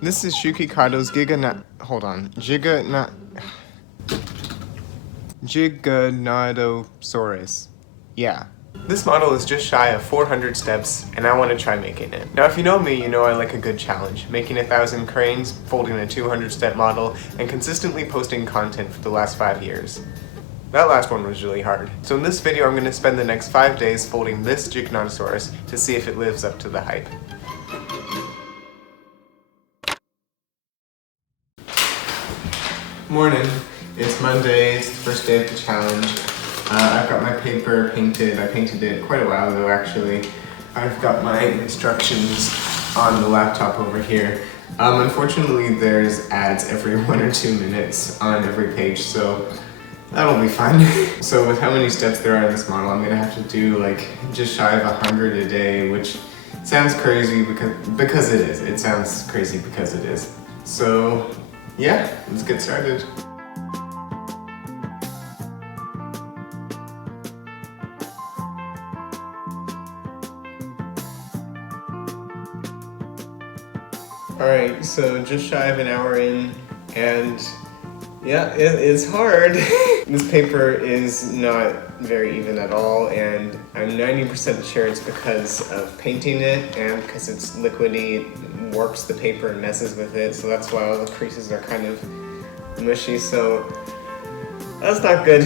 This is Shukikado's Giganotosaurus. Yeah. This model is just shy of 400 steps, and I want to try making it. Now if you know me, you know I like a good challenge. Making 1,000 cranes, folding a 200 step model, and consistently posting content for the last 5 years. That last one was really hard. So in this video I'm going to spend the next 5 days folding this Giganotosaurus to see if it lives up to the hype. Morning. It's Monday, it's the first day of the challenge. I've got my paper painted. I painted it quite a while ago actually. I've got my instructions on the laptop over here. Unfortunately there's ads every 1 or 2 minutes on every page, so that'll be fun. So with how many steps there are in this model, I'm gonna have to do like just shy of 100 a day, which sounds crazy because it is. It sounds crazy because it is. So yeah, let's get started. Alright, so just shy of an hour in, and yeah, it's hard. This paper is not very even at all, and I'm 90% sure it's because of painting it, and because it's liquidy, it warps the paper and messes with it, so that's why all the creases are kind of mushy, so that's not good.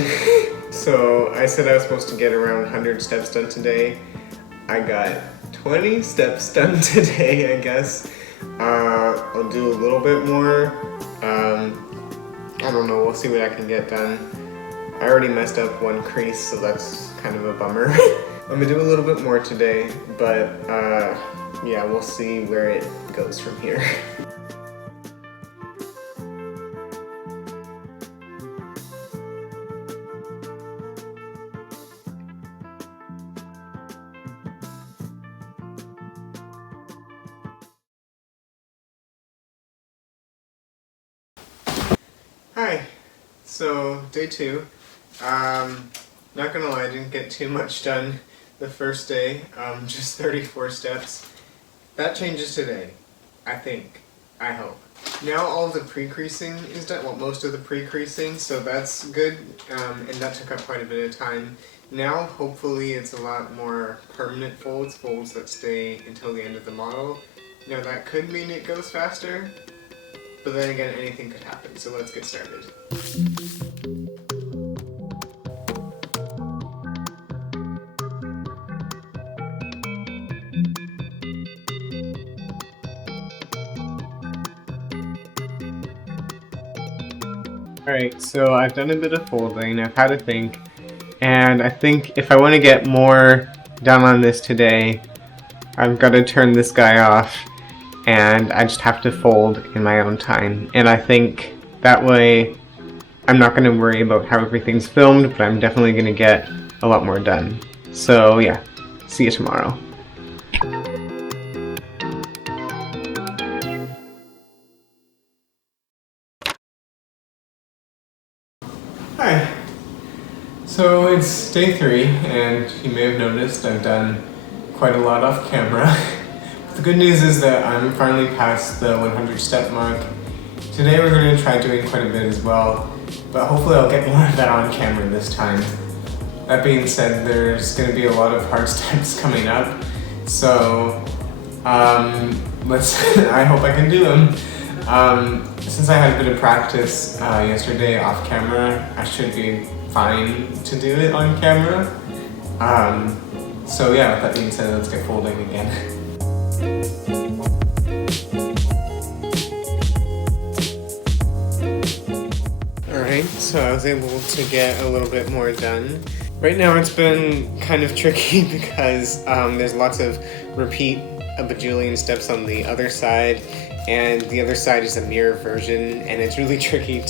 So I said I was supposed to get around 100 steps done today. I got 20 steps done today, I guess. I'll do a little bit more. I don't know, we'll see what I can get done. I already messed up one crease, so that's kind of a bummer. I'm gonna do a little bit more today, but yeah, we'll see where it goes from here. Hi, so day 2. Not gonna lie, I didn't get too much done the first day, just 34 steps. That changes today, I think, I hope. Now all the pre-creasing is done, well most of the pre-creasing, so that's good, and that took up quite a bit of time. Now hopefully it's a lot more permanent folds that stay until the end of the model. Now that could mean it goes faster, but then again, anything could happen, so let's get started. Alright, so I've done a bit of folding, I've had to think, and I think if I want to get more done on this today, I've got to turn this guy off, and I just have to fold in my own time. And I think that way I'm not going to worry about how everything's filmed, but I'm definitely going to get a lot more done. So yeah, see you tomorrow. Hi. So it's day 3, and you may have noticed I've done quite a lot off camera. The good news is that I'm finally past the 100 step mark. Today we're going to try doing quite a bit as well, but hopefully I'll get more of that on camera this time. That being said, there's going to be a lot of hard steps coming up, so I hope I can do them. Since I had a bit of practice yesterday off camera, I should be fine to do it on camera. So yeah, with that being said, let's get folding again. Alright, so I was able to get a little bit more done. Right now it's been kind of tricky because there's lots of repeat a bajillion steps on the other side, and the other side is a mirror version, and it's really tricky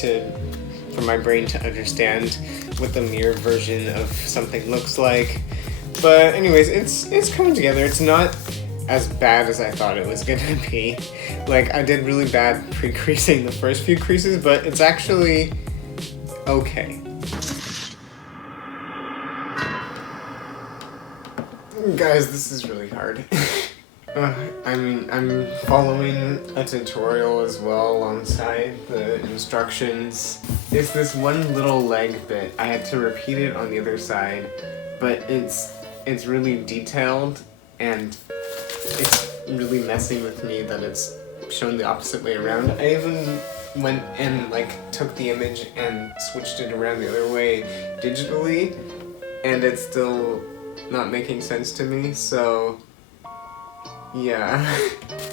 for my brain to understand what the mirror version of something looks like. But anyways, it's coming together. It's not as bad as I thought it was gonna be. Like, I did really bad pre-creasing the first few creases, but it's actually okay. Guys, this is really hard. I mean, I'm following a tutorial as well alongside the instructions. It's this one little leg bit. I had to repeat it on the other side, but it's really detailed and it's really messing with me that it's shown the opposite way around. I even went and like took the image and switched it around the other way digitally, and it's still not making sense to me, so yeah.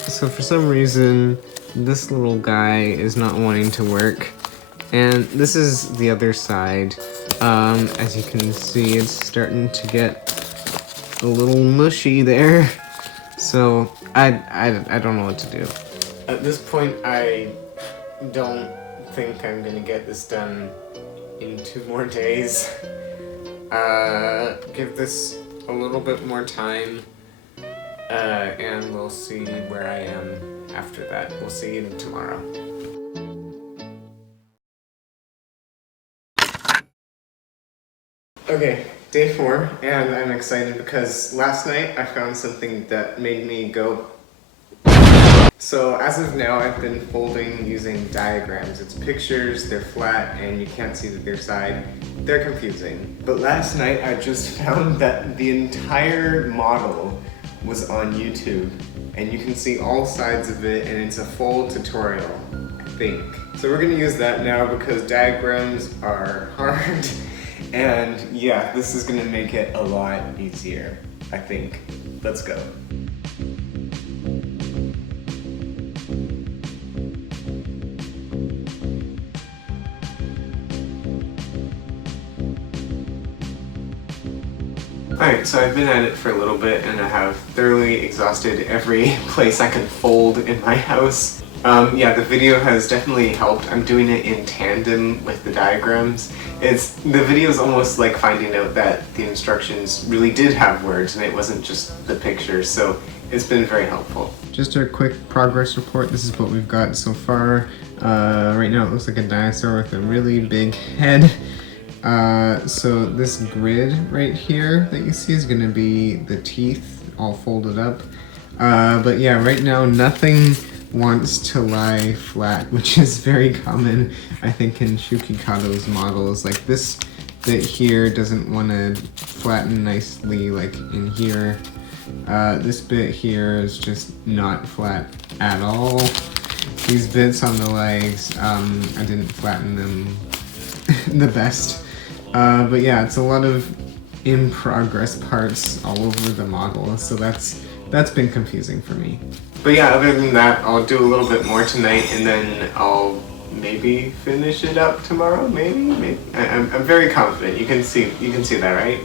So for some reason, this little guy is not wanting to work, and this is the other side. As you can see, it's starting to get a little mushy there. So I don't know what to do. At this point, I don't think I'm gonna get this done in 2 more days. Give this a little bit more time, and we'll see where I am after that. We'll see you tomorrow. Okay, day 4, and I'm excited because last night I found something that made me go. So as of now, I've been folding using diagrams. It's pictures, they're flat, and you can't see the other side. They're confusing. But last night I just found that the entire model was on YouTube, and you can see all sides of it, and it's a full tutorial, I think. So we're gonna use that now because diagrams are hard, and yeah, this is gonna make it a lot easier, I think. Let's go. Alright, so I've been at it for a little bit and I have thoroughly exhausted every place I can fold in my house. Yeah, the video has definitely helped. I'm doing it in tandem with the diagrams. The video is almost like finding out that the instructions really did have words and it wasn't just the pictures, so it's been very helpful. Just a quick progress report. This is what we've got so far. Right now it looks like a dinosaur with a really big head. So this grid right here that you see is going to be the teeth all folded up. But yeah, right now nothing wants to lie flat, which is very common, I think, in Shukikado's models. Like this bit here doesn't want to flatten nicely like in here. This bit here is just not flat at all. These bits on the legs, I didn't flatten them the best. But yeah, it's a lot of in progress parts all over the model, so that's been confusing for me. But yeah, other than that, I'll do a little bit more tonight, and then I'll maybe finish it up tomorrow. Maybe. I'm very confident. You can see that, right?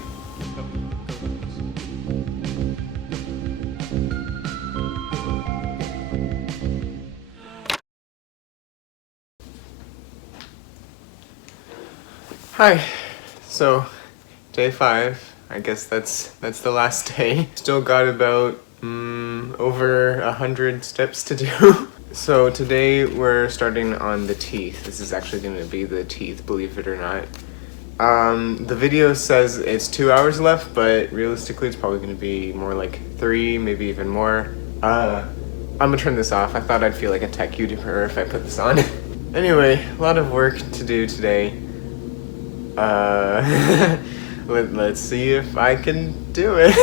Hi. So, day 5, I guess that's the last day. Still got about over 100 steps to do. So today we're starting on the teeth. This is actually going to be the teeth, believe it or not. The video says it's 2 hours left, but realistically it's probably going to be more like 3, maybe even more. I'm gonna turn this off. I thought I'd feel like a tech YouTuber if I put this on. Anyway, a lot of work to do today. Let's see if I can do it.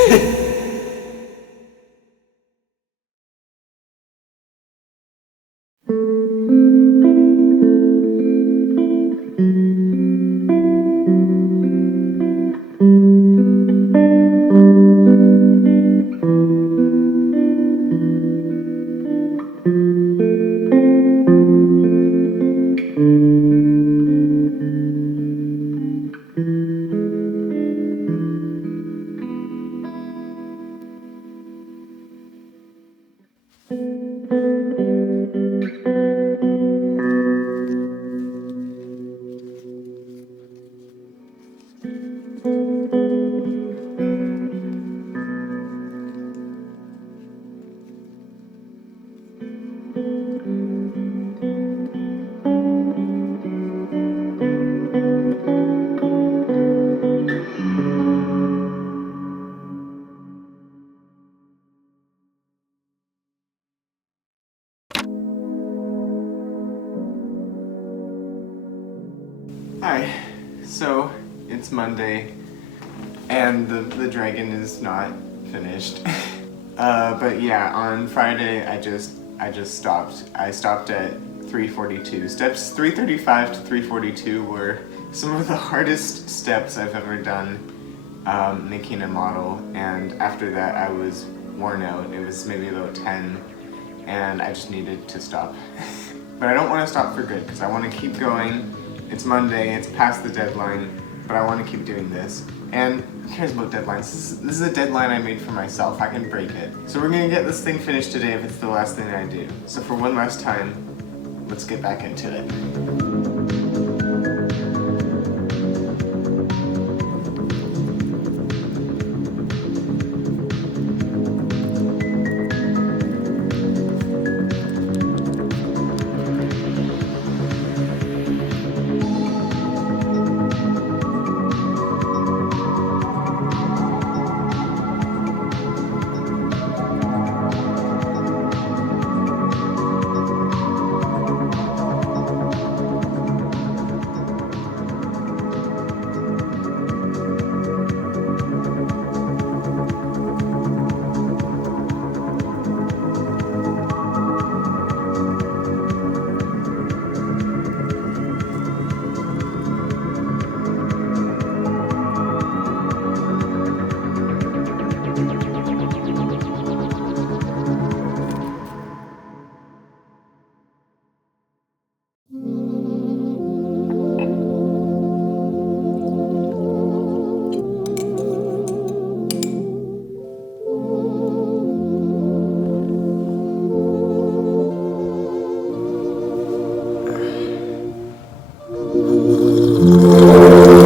Hi, so it's Monday and the dragon is not finished. But yeah, on Friday I just stopped. I stopped at 342. Steps 335 to 342 were some of the hardest steps I've ever done making a model, and after that I was worn out. It was maybe about 10 and I just needed to stop. But I don't want to stop for good because I want to keep going. It's Monday, it's past the deadline, but I want to keep doing this. And who cares about deadlines? This is a deadline I made for myself. I can break it. So we're gonna get this thing finished today if it's the last thing I do. So for one last time, let's get back into it.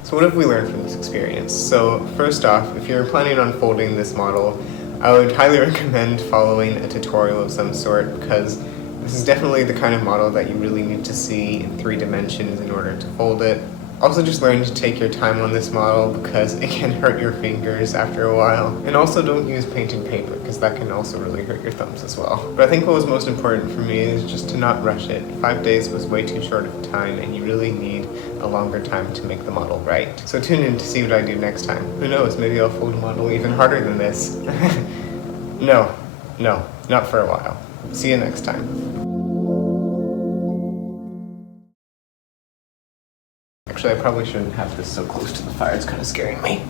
So what have we learned from this experience? So first off, if you're planning on folding this model, I would highly recommend following a tutorial of some sort, because this is definitely the kind of model that you really need to see in 3 dimensions in order to fold it. Also, just learn to take your time on this model because it can hurt your fingers after a while. And also don't use painted paper because that can also really hurt your thumbs as well. But I think what was most important for me is just to not rush it. 5 days was way too short of a time and you really need a longer time to make the model right. So tune in to see what I do next time. Who knows, maybe I'll fold a model even harder than this. No, not for a while. See you next time. Actually, I probably shouldn't have this so close to the fire, it's kind of scaring me.